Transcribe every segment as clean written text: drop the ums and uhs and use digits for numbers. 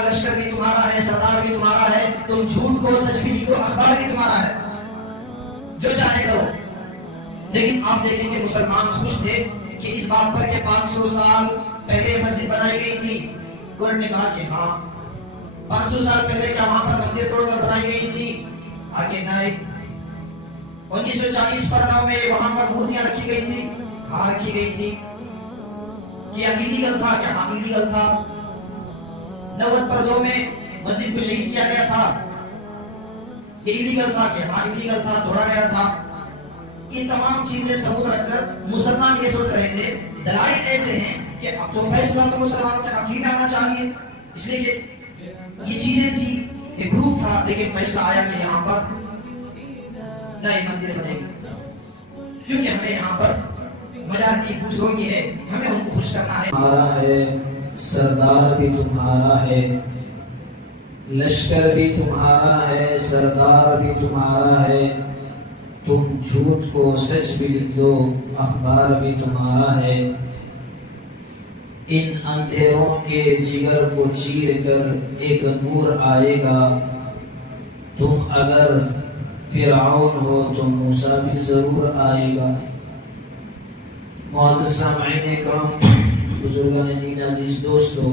کا لشکر بھی تمہارا ہے، سردار بھی تمہارا ہے، تم جھوٹ کو سچ بھی لکھو، اخبار بھی تمہارا ہے، جو چاہے کرو۔ لیکن آپ دیکھیں کہ مسلمان خوش تھے کہ اس بات پر کہ 500 سال پہلے مسجد بنائی گئی تھی۔ گورنر نے کہا کہ ہاں 500 سال پہلے کیا وہاں پر مندر توڑ کر بنائی گئی تھی؟ آگے نائب 1940 پر 9 میں وہاں پر مورتیاں رکھی گئی تھی؟ ہاں رکھی گئی تھی۔ کیا ایلیگل تھا؟ کیا ہاں ایلیگل تھا۔ 90 پر 2 میں مسجد کو شہید کیا گیا تھا، یہ ایلیگل تھا؟ کہ ہاں ایلیگل تھا، توڑا گیا تھا۔ یہ تمام چیزیں ثبوت رکھ کر مسلمان یہ سوچ رہے تھے، دلائل ایسے ہیں کہ اب تو فیصلہ تو مسلمانوں تک ابھی میں آنا چاہیے، اس لیے کہ یہ چیزیں تھی، یہ پروف تھا، لیکن فیصلہ آیا کہ یہاں پر نئے مندر بنے گی، کیونکہ ہمیں یہاں پر مجارٹی دوسروں کی ہے، ہمیں ان کو خوش کرنا ہے۔ تمہارا ہے، سردار بھی تمہارا ہے، لشکر بھی تمہارا ہے، سردار بھی تمہارا ہے، تم جھوٹ کو سچ بھی لکھ دو، اخبار بھی تمہارا ہے۔ ان اندھیروں کے جگر کو چیر کر ایک نور آئے گا، تم اگر فرعون ہو تو موسیٰ بھی ضرور آئے گا۔ معزز سامعین کرام، بزرگان دین، عزیز دوستو،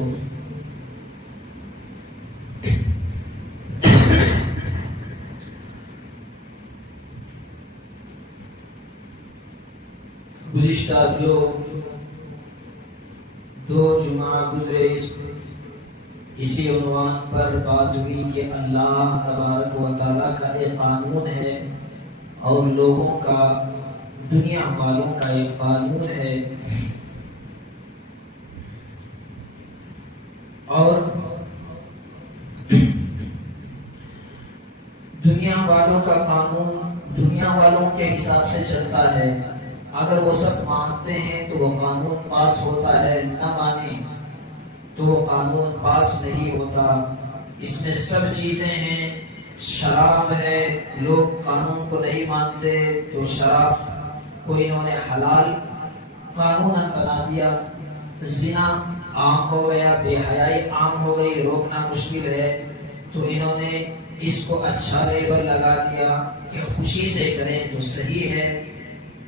گزشتہ جو 2 جمعہ گزرے اسی عنوان پر بات ہوئی کہ اللہ تبارک و تعالیٰ کا ایک قانون ہے اور لوگوں کا، دنیا والوں کا ایک قانون ہے، اور دنیا والوں کا قانون دنیا والوں کے حساب سے چلتا ہے۔ اگر وہ سب مانتے ہیں تو وہ قانون پاس ہوتا ہے، نہ مانے تو وہ قانون پاس نہیں ہوتا۔ اس میں سب چیزیں ہیں، شراب ہے، لوگ قانون کو نہیں مانتے تو شراب کو انہوں نے حلال قانون بنا دیا، زنا عام ہو گیا، بے حیائی عام ہو گئی، روکنا مشکل ہے تو انہوں نے اس کو اچھا لیبل لگا دیا کہ خوشی سے کریں تو صحیح ہے،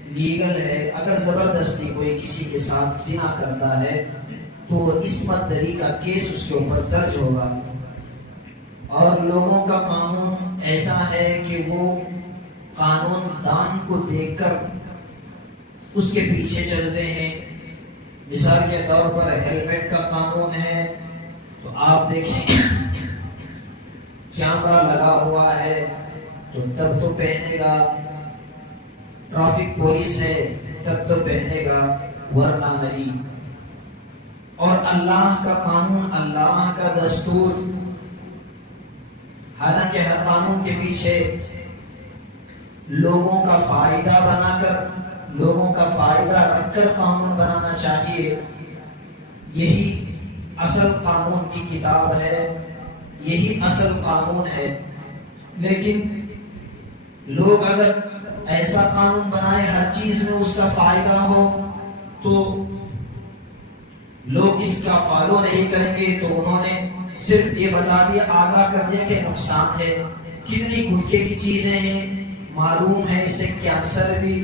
لیگل ہے۔ اگر زبردستی کوئی کسی کے ساتھ زنا کرتا ہے تو عصمت دری کا کیس اس کے اوپر درج ہوگا۔ اور لوگوں کا قانون ایسا ہے کہ وہ قانون دان کو دیکھ کر اس کے پیچھے چلتے ہیں۔ مثال کے طور پر ہیلمٹ کا قانون ہے تو آپ دیکھیں کیمرہ لگا ہوا ہے تو تب تو پہنے گا، ٹریفک پولیس ہے تب تو پہنے گا، ورنہ نہیں۔ اور اللہ کا قانون، اللہ کا دستور، حالانکہ ہر قانون کے پیچھے لوگوں کا فائدہ بنا کر، لوگوں کا فائدہ رکھ کر قانون بنانا چاہیے۔ یہی اصل قانون کی کتاب ہے، یہی اصل قانون ہے۔ لیکن لوگ اگر ایسا قانون بنائے ہر چیز میں اس کا فائدہ ہو تو لوگ اس کا فالو نہیں کریں گے، تو انہوں نے صرف یہ بتا دیا، آگاہ کر دیا کہ نقصان ہے، کتنی گٹکے کی چیزیں ہیں، معلوم ہے اس سے کینسر بھی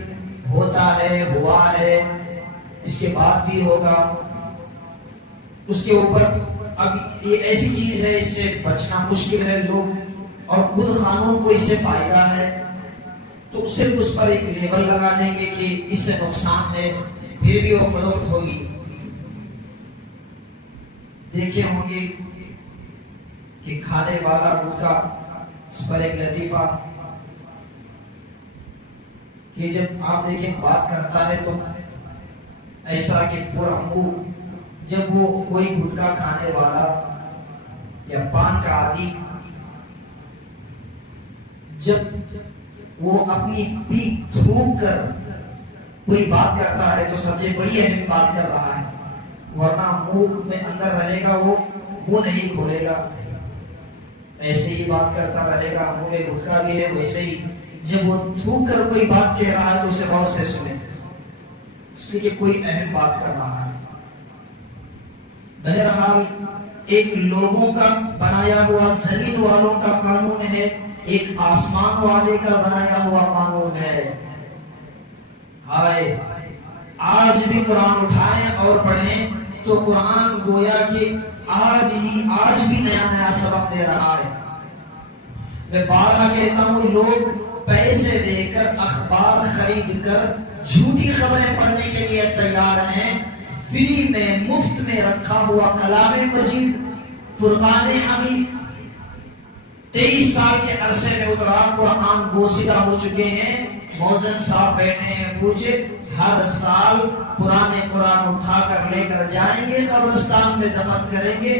ہوتا ہے، ہوا ہے، اس کے بعد بھی ہوگا۔ اس کے اوپر اب یہ ایسی چیز ہے، اس سے بچنا مشکل ہے، لوگ اور خود قانون کو اس سے فائدہ ہے تو صرف اس پر ایک لیبل لگا دیں گے کہ اس سے نقصان ہے، پھر بھی وہ فروخت ہوگی۔ دیکھے ہوں گے کہ کھانے والا گٹکا، اس پر ایک لطیفہ کہ جب آپ دیکھیں بات کرتا ہے تو ایسا کہ پورا منہ، جب وہ کوئی گٹکا کھانے والا یا پان کا عادی جب وہ اپنی پیپ تھوک کر کوئی بات کرتا ہے تو سمجھے بڑی اہم بات کر رہا ہے، ورنہ منہ میں اندر رہے گا وہ منہ نہیں کھولے گا، ایسے ہی بات کرتا رہے گا، منہ میں گٹکا بھی ہے ویسے ہی۔ جب وہ تھوک کر کوئی بات کہہ رہا ہے تو اسے غور سے سنیں، اس لیے کہ کوئی اہم بات کر رہا ہے۔ بہرحال ایک لوگوں کا بنایا ہوا زمین والوں کا قانون ہے، ایک آسمان والے کا بنایا ہوا قانون ہے۔ ہائے آج بھی قرآن اٹھائیں اور پڑھیں تو قرآن گویا کہ آج بھی نیا نیا سبق دے رہا ہے۔ میں بارہا کہتا ہوں، لوگ پیسے دے کر اخبار خرید کر جھوٹی خبریں پڑھنے کے لیے تیار ہیں۔ فری میں مفت میں رکھا ہوا کلام مجید فرقان حمید 23 سال کے عرصے میں اترا، قرآن بوسیدہ ہو چکے ہیں۔ موزن صاحب بیٹھے ہیں، پوچھے ہر سال پرانے قرآن اٹھا کر لے کر جائیں گے، قبرستان میں دفن کریں گے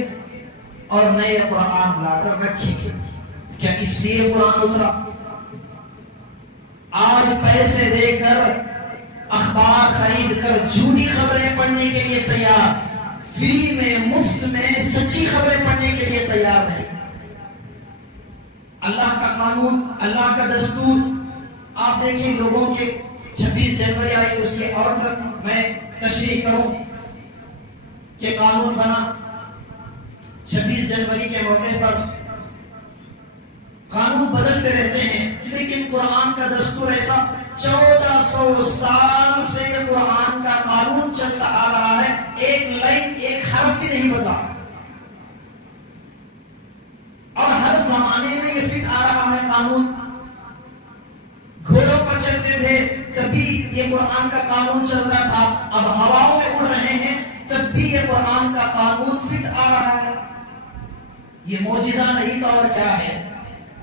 اور نئے قرآن لا کر رکھیں گے، کیا اس لیے قرآن اترا؟ آج پیسے دے کر اخبار خرید کر جھوٹی خبریں پڑھنے کے لیے تیار، فری میں مفت میں سچی خبریں پڑھنے کے لیے تیار نہیں۔ اللہ کا قانون، اللہ کا دستور، آپ دیکھیں لوگوں کے 26 جنوری آئی، اس کے اور تک میں تشریح کروں کہ قانون بنا 26 جنوری کے موقع پر قانون بدلتے رہتے ہیں، لیکن قرآن کا دستور ایسا 1400 سال سے یہ قرآن کا قانون چلتا آ رہا ہے، ایک لائن ایک حرف بھی نہیں بدلا، اور ہر زمانے میں یہ فٹ آ رہا ہے قانون۔ گھوڑوں پر چلتے تھے تب بھی یہ قرآن کا قانون چلتا تھا، اب ہواؤں میں اڑ رہے ہیں تب بھی یہ قرآن کا قانون فٹ آ رہا ہے۔ یہ معجزہ نہیں تو اور کیا ہے؟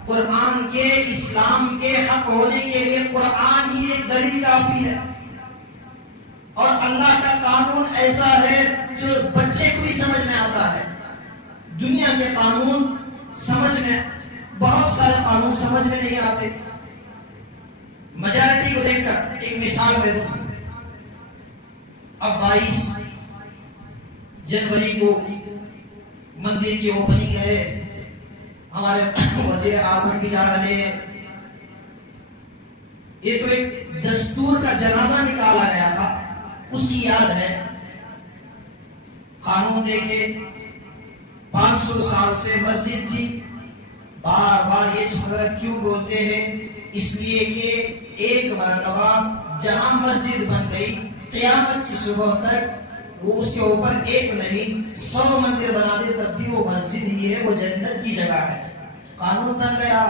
قرآن کے، اسلام کے حق ہونے کے لیے قرآن ہی ایک دلیل کافی ہے، اور اللہ کا قانون ایسا ہے جو بچے کو بھی سمجھ میں آتا ہے۔ دنیا کے قانون سمجھ میں، بہت سارے قانون سمجھ میں نہیں آتے۔ میجارٹی کو دیکھ کر ایک مثال میں دوں، اب 22 جنوری کو مندر کی اوپننگ ہے، ہمارے وزیر اعظم بھی جا رہے ہیں۔ یہ تو ایک دستور کا جنازہ نکالا گیا تھا، اس کی یاد ہے۔ قانون دیکھے 500 سال سے مسجد تھی، بار بار یہ حضرت کیوں بولتے ہیں؟ اس لیے کہ ایک مرتبہ جہاں مسجد بن گئی، قیامت کی صبح تک وہ اس کے اوپر ایک نہیں 100 مندر بنا دے تب بھی وہ مسجد ہی ہے، وہ جنت کی جگہ ہے۔ قانون بن گیا،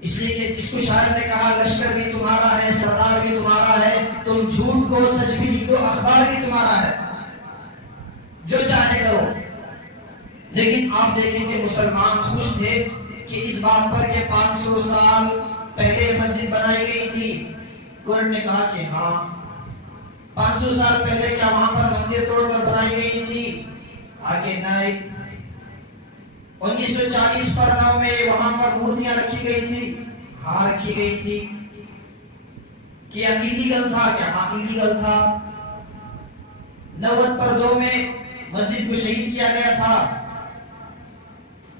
اس لیے کہ اس کو شاعر نے کہا لشکر بھی تمہارا ہے، سردار بھی تمہارا ہے، تم جھوٹ کو سچ بھی لکھ دو، اخبار بھی تمہارا ہے، جو چاہے کرو۔ لیکن آپ دیکھیں کہ مسلمان خوش تھے کہ اس بات پر کہ 500 سال پہلے مسجد بنائی گئی تھی۔ کورٹ نے کہا کہ ہاں 500 سال پہلے کیا وہاں پر مندر توڑ کر بنائی گئی تھی؟ آگے نہیں، 1940 پر 9 میں وہاں پر مورتیاں رکھی گئی تھی، ہاں رکھی گئی تھی۔ کیا ایلیگل تھا؟ کیا ہاں ایلیگل تھا۔ 90 پر 2 میں مسجد کو شہید کیا گیا تھا،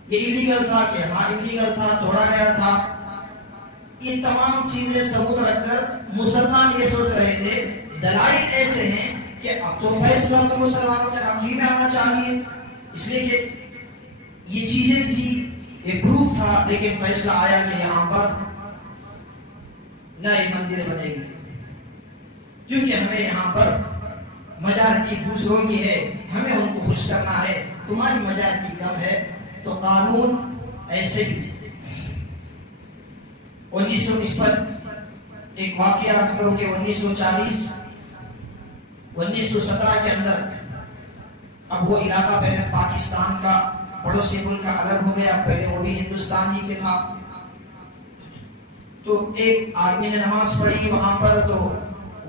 یہ ایلیگل تھا کہ ہاں ایلیگل تھا، توڑا گیا تھا۔ یہ تمام چیزیں ثبوت رکھ کر مسلمان یہ سوچ رہے تھے، دلائل ایسے ہیں کہ اب تو فیصلہ تو مسلمانوں کے حق ہی میں آنا چاہیے، اس لیے کہ یہ چیزیں تھی، یہ پروف تھا، لیکن فیصلہ آیا کہ یہاں پر نئے مندر بنے گی، کیونکہ ہمیں یہاں پر میجارٹی دوسروں کی ہے، ہمیں ان کو خوش کرنا ہے، تمہاری میجارٹی کم ہے تو قانون ایسے بھی۔ 1920 پر ایک واقعہ عرض کروں کہ 1940 1917 کے اندر اب وہ علاقہ پہلے پاکستان کا پڑوسی ملک کا الگ ہو گیا، پہلے وہ بھی ہندوستان ہی کے تھا۔ تو ایک آدمی نے نماز پڑھی وہاں پر، تو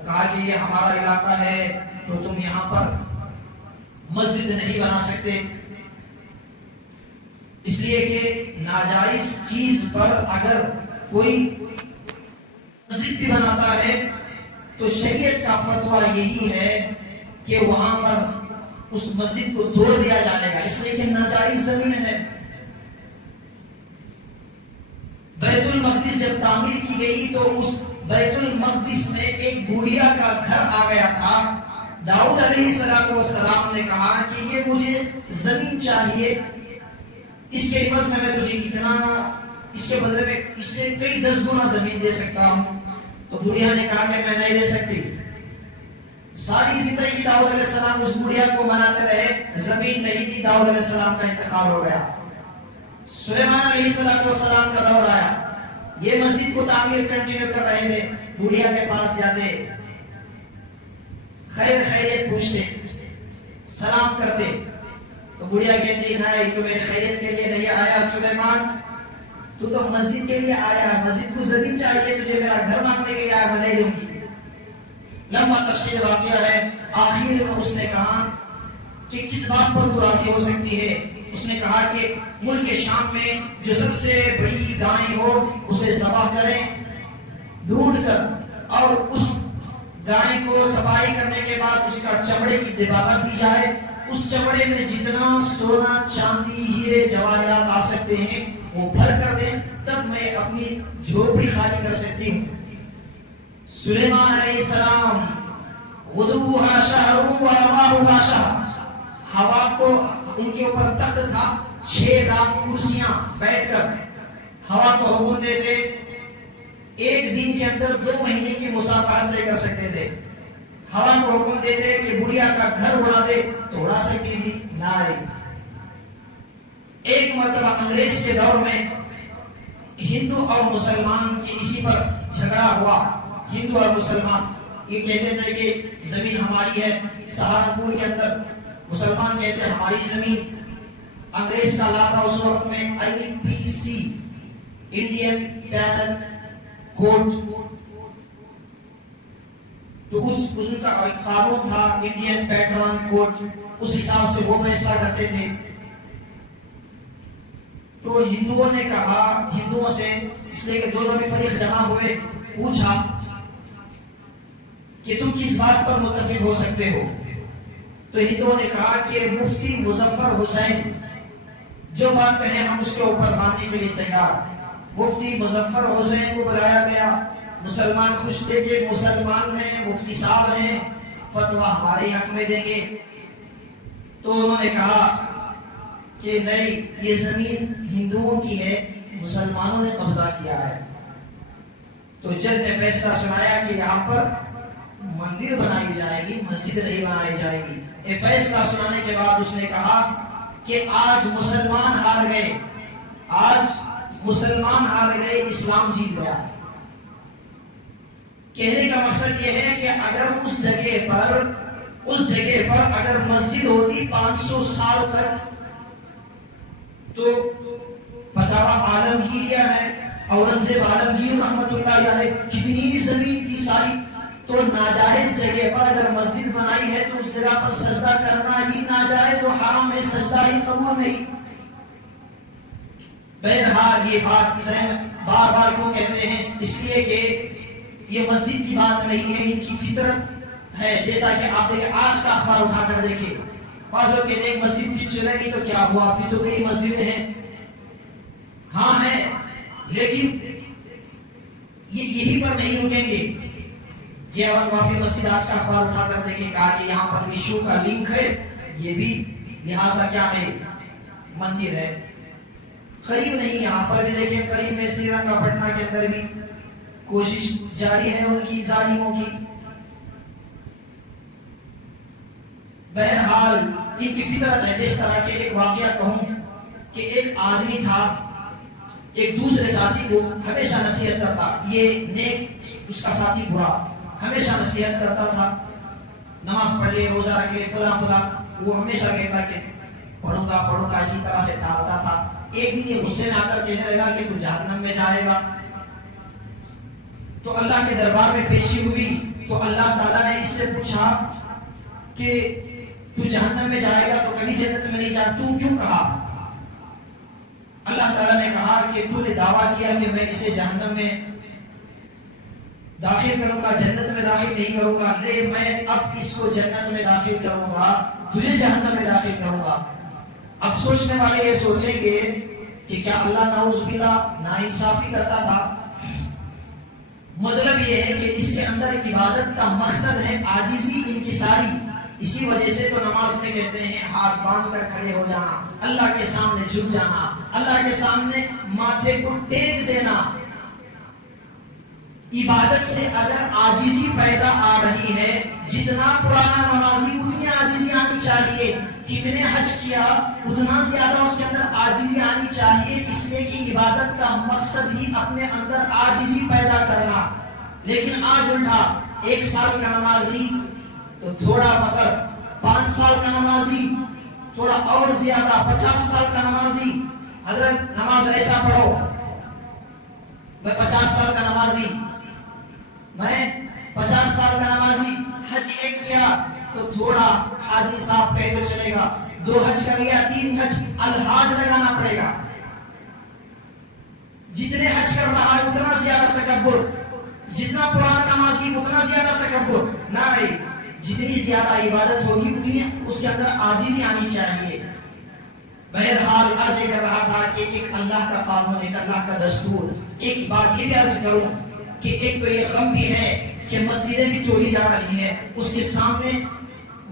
کہا کہ یہ ہمارا علاقہ ہے تو تم یہاں پر مسجد نہیں بنا سکتے، اس لیے کہ ناجائز چیز پر اگر کوئی مسجد بھی بناتا ہے تو شریعت کا فتویٰ یہی ہے کہ وہاں پر اس مسجد کو توڑ دیا جائے گا، اس لیے کہ ناجائز زمین ہے۔ بیت المقدس جب تعمیر کی گئی تو اس بیت المقدس میں ایک بوڑھیا کا گھر آ گیا تھا، داؤد علیہ السلام نے کہا کہ یہ مجھے زمین چاہیے، اس کے عوض میں تجھے کتنا، اس کے بدلے میں اس سے کئی 10 گنا زمین دے سکتا ہوں۔ تو بڑھیا نے کہا کہ میں نہیں دے سکتی۔ ساری زندگی داؤد علیہ السلام اس بڑھیا کو مناتے رہے، زمین نہیں دی، داؤد علیہ السلام کا انتقال ہو گیا۔ سلیمان علیہ السلام کا دور آیا، یہ مسجد کو تعمیر کنٹینیو کر رہے تھے، بڑھیا کے پاس جاتے، خیر خیریت پوچھتے، سلام کرتے، تو بڑھیا کہتے نہیں، تو میرے خیریت کے لیے نہیں آیا سلیمان، تو مسجد کے لیے آیا، مسجد کو زمین چاہیے، تجھے میرا گھر مانگنے کے لیے آیا، میں نہیں دوں گی۔ لمبا تفصیل واقعہ ہے۔ آخر میں اس نے کہا کہ کس بات پر تو راضی ہو سکتی ہے؟ اس نے کہا کہ ملک شام میں جو سب سے بڑی گائے ہو اسے ذبح کریں ڈھونڈ کر، اور اس گائے کو صفائی کرنے کے بعد اس کا چمڑے کی دباغت دی جائے، اس چمڑے میں جتنا سونا چاندی ہیرے جواہرات آ سکتے ہیں وہ بھر کر دیں، تب میں اپنی جھوپڑی خالی کر سکتی ہوں۔ سلیمان علیہ السلام غدوها شہر ورواحها شہر، ہوا کو ان کے اوپر تخت تھا، 6 لاکھ کرسیاں بیٹھ کر ہوا کو حکم دیتے، ایک دن کے اندر 2 مہینے کی مسافرت طے کر سکتے تھے۔ ہوا کو حکم دیتے کہ بڑھیا کا گھر اڑا دے تو اڑا سکتی تھی، نہیں۔ ایک مرتبہ انگریز کے دور میں ہندو اور مسلمان کی اسی پر جھگڑا ہوا۔ ہندو اور مسلمان یہ کہتے تھے کہ زمین ہماری ہے سہارنپور کے اندر، مسلمان کہتے ہیں ہماری زمین۔ انگریز کا لا تھا اس وقت میں IPC، انڈین پینل کوڈ، تو اس کا ایک قانون تھا انڈین پیٹرن کوڈ، اس حساب سے وہ فیصلہ کرتے تھے۔ تو ہندوؤں نے کہا، ہندوؤں سے اس لیے کہ دونوں بھی فریق جمع ہوئے، پوچھا کہ تم کس بات پر متفق ہو سکتے ہو؟ تو ہندوؤں نے کہا کہ مفتی مظفر حسین جو بات کہیں ہم اس کے اوپر ماننے کے لیے تیار۔ مفتی مظفر حسین کو بلایا گیا، مسلمان خوش تھے کہ مسلمان ہیں، مفتی صاحب ہیں، فتویٰ ہمارے حق میں دیں گے۔ تو انہوں نے کہا کہ نہیں، یہ زمین ہندوؤں کی ہے، مسلمانوں نے قبضہ کیا ہے۔ تو جج نے فیصلہ سنایا کہ یہاں پر مندر بنائی جائے گی، مسجد نہیں بنائی جائے گی۔ یہ فیصلہ سنانے کے بعد اس نے کہا کہ آج مسلمان ہار گئے، آج مسلمان ہار گئے، اسلام جیت گیا۔ کہنے کا مقصد یہ ہے کہ اگر اس جگہ پر اگر مسجد ہوتی 500 سال تک، تو فتاوی عالمگیریہ ہے، اورنگزیب عالمگیر رحمت اللہ علیہ کتنی زمین کی ساری، تو ناجائز جگہ پر اگر مسجد بنائی ہے تو اس جگہ پر سجدہ کرنا ہی ناجائز و حرام ہے، سجدہ ہی قبول نہیں۔ بہرحال یہ بات ذہن بار بار کیوں کہتے ہیں؟ اس لیے کہ یہ مسجد کی بات نہیں ہے، ان کی فطرت ہے۔ جیسا کہ آپ دیکھیں، آج کا اخبار اٹھا کر دیکھیں، بعض لوگ کہتے ہیں ایک مسجد تھی چلے گی تو کیا ہوا، ابھی تو کئی مسجدیں ہیں۔ ہاں ہیں، لیکن یہی پر نہیں رکیں گے۔ یہ وہاں مسجد آج کا اخبار اٹھا کر دیکھیں، کہا کہ یہاں پر وشو کا لنک ہے، یہ بھی لہٰذا کیا ہے، مندر ہے۔ قریب نہیں، یہاں پر بھی دیکھیں، قریب میں سری لنکا پٹنہ کے اندر بھی کوشش جاری ہے ان کی ظالموں کی۔ بہرحال ان کی فطرت ہے۔ جس طرح کے ایک واقعہ کہوں کہ ایک آدمی تھا، ایک دوسرے ساتھی کو ہمیشہ نصیحت کرتا، یہ نیک اس کا ساتھی برا، ہمیشہ نصیحت کرتا تھا، نماز پڑھ لے، روزہ رکھ لے، فلاں فلاں، وہ ہمیشہ کہتا کہ پڑھوں گا، اسی طرح سے ٹالتا تھا۔ ایک دن یہ غصے میں آ کر کہنے لگا کہ تو جہنم میں جائے گا۔ تو اللہ کے دربار میں پیشی ہوئی، تو اللہ تعالیٰ نے اس سے پوچھا کہ تو جہنم میں جائے گا تو کبھی جنت میں نہیں جائے، تو کیوں کہا؟ اللہ تعالیٰ نے کہا کہ تو نے دعویٰ کیا کہ میں اسے جہنم میں داخل کروں گا، جنت میں داخل نہیں کروں گا، لے میں اب اس کو جنت میں داخل کروں گا، تجھے جہنم میں داخل کروں گا۔ اب سوچنے والے یہ سوچیں گے کہ کیا اللہ نعوذ باللہ ناانصافی کرتا تھا؟ مطلب یہ ہے کہ اس کے اندر عبادت کا مقصد ہے عاجزی، انکساری، اسی وجہ سے تو نماز میں کہتے ہیں ہاتھ باندھ کر کھڑے ہو جانا، اللہ کے سامنے جھک جانا، اللہ کے سامنے ماتھے کو ٹیک دینا۔ عبادت سے اگر عاجزی پیدا آ رہی ہے، جتنا پرانا نمازی اتنی عاجزی آنی چاہیے، کتنے حج کیا اتنا زیادہ اس کے اندر عاجزی آنی چاہیے، اس لیے کہ عبادت کا مقصد ہی اپنے اندر عاجزی پیدا کرنا۔ لیکن آج الٹا، 1 سال کا نمازی تو تھوڑا فخر، 5 سال کا نمازی تھوڑا اور زیادہ، 50 سال کا نمازی حضرت نماز ایسا پڑھو، میں 50 سال کا نمازی، میں 50 سال کا نمازی، حج ایک کیا تو تھوڑا حاجی صاحب کہے تو چلے گا، 2 حج کر لیا، 3 حج الحاج لگانا پڑے گا۔ جتنے حج کر رہا ہے اتنا زیادہ تکبر، جتنا پرانا نمازی اتنا زیادہ تکبر، نہیں، جتنی زیادہ عبادت ہوگی اتنی اس کے اندر عاجزی آنی چاہیے۔ بہرحال عرض کر رہا تھا کہ ایک اللہ کا قانون، ایک اللہ کا دستور۔ ایک بات یہ بھی عرض کروں کہ ایک تو یہ غم بھی ہے کہ مسجدیں بھی توڑی جا رہی ہیں، اس کے سامنے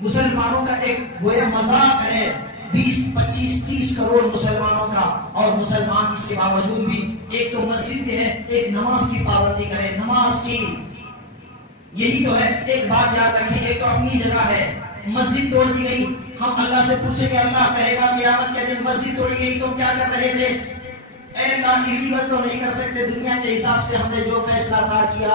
مسلمانوں کا ایک گویا مذاق ہے، 20 25 30 کروڑ مسلمانوں کا، اور مسلمان اس کے باوجود بھی ایک تو مسجد میں ہے، ایک نماز کی پابندی کرے، نماز کی، یہی تو ہے۔ ایک بات یاد رکھیں، ایک تو اپنی جگہ ہے، مسجد توڑ دی گئی، ہم اللہ سے پوچھیں گے، اللہ کہے گا قیامت کے دن مسجد توڑی گئی تم کیا کر رہے تھے؟ اے اللہ، ایلیگل تو نہیں کر سکتے، دنیا کے حساب سے ہم نے جو فیصلہ تھا کیا۔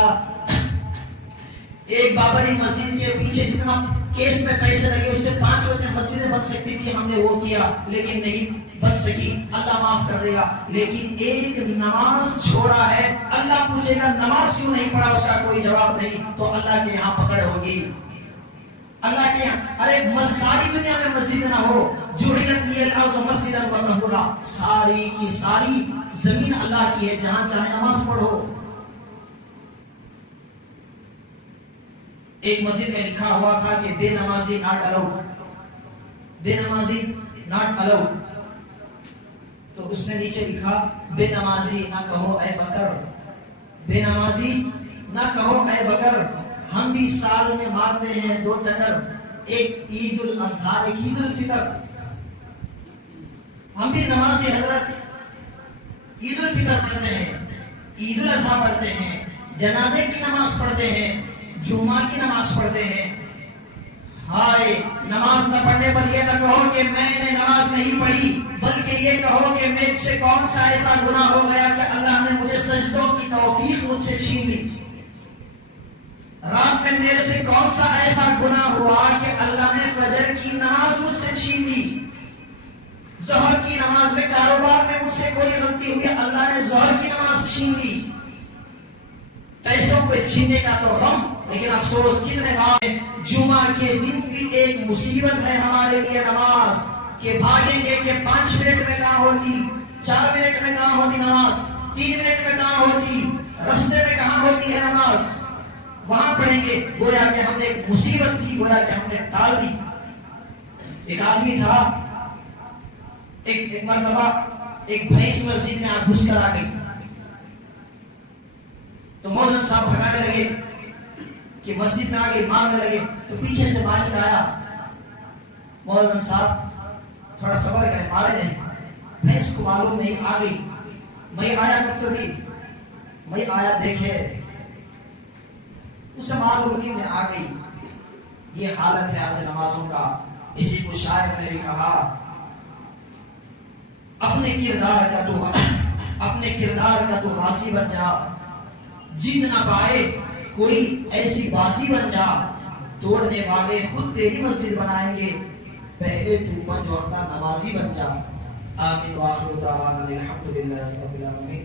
ایک بابری مسجد کے پیچھے جتنا کیس میں پیسے لگے اس سے 5 وجہ مسجدیں بن سکتی تھی، ہم نے وہ کیا، لیکن نہیں بن سکی، اللہ معاف کر دے گا۔ لیکن ایک نماز چھوڑا ہے، اللہ پوچھے گا نماز کیوں نہیں پڑھا، اس کا کوئی جواب نہیں، تو اللہ کے یہاں پکڑ ہوگی، اللہ کے یہاں۔ ارے ساری دنیا میں مسجد نہ ہو، جعلت لی الارض مسجدا وطہورا، ساری کی ساری زمین اللہ کی ہے، جہاں چاہے نماز پڑھو۔ ایک مسجد میں لکھا ہوا تھا کہ بے نمازی ناٹ الاؤڈ، بے نمازی ناٹ الاؤڈ، تو اس نے نیچے لکھا بے نمازی نہ کہو اے بکر، بے نمازی نہ کہو اے بکر، ہم بھی سال میں مارتے ہیں 2 ٹکر، ایک عید الاضحیٰ ایک عید الفطر، ہم بھی نمازی حضرت عید الفطر پڑھتے ہیں، عید الاضحیٰ پڑھتے ہیں، جنازے کی نماز پڑھتے ہیں، جمعہ کی نماز پڑھتے ہیں۔ ہائے، نماز نہ پڑھنے پر یہ نہ کہو کہ میں نے نماز نہیں پڑھی، بلکہ یہ کہو کہ مجھ سے کون سا ایسا گناہ ہو گیا کہ اللہ نے مجھے سجدوں کی توفیق مجھ سے چھین لی، رات میں میرے سے کون سا ایسا گناہ ہوا کہ اللہ نے فجر کی نماز مجھ سے چھین لی، ظہر کی نماز میں کاروبار میں مجھ سے کوئی غلطی ہوئی، اللہ نے ظہر کی نماز چھین لی۔ پیسوں کو چھیننے کا تو غم، لیکن افسوس کتنے بار جمعہ کے دن بھی ایک مصیبت ہے ہمارے لیے نماز، کہ بھاگیں گے کہ 5 منٹ میں کہاں ہوتی، 4 منٹ میں کہاں ہوتی نماز، 3 منٹ میں کہاں ہوتی، رستے میں کہاں ہوتی ہے نماز، وہاں پڑھیں گے، گویا کہ ہم نے ایک مصیبت تھی، گویا کہ ہم نے ٹال دی۔ ایک آدمی تھا، ایک مرتبہ ایک بھینس مسجد میں گھس کر آ گئی، تو مؤذن صاحب بھگانے لگے کہ مسجد میں آگے مارنے لگے، تو پیچھے سے مالک آیا، مؤذن صاحب تھوڑا صبر کریں، مارے نہیں، بھینس کو معلوم نہیں، آ گئی، میں آیا کب تو نہیں، میں آیا دیکھے، اسے معلوم نہیں، میں آ گئی۔ یہ حالت ہے آج نمازوں کا۔ اسی کو شاعر نے بھی کہا، اپنے کردار کا تو غازی بن جا، جیت نہ پائے کوئی ایسی بازی بن جا، توڑنے والے خود تیری مسجد بنائیں گے، پہلے تو 5 وقتہ نمازی بن جا۔ آمین، وآخر دعوانا الحمدللہ رب العالمین۔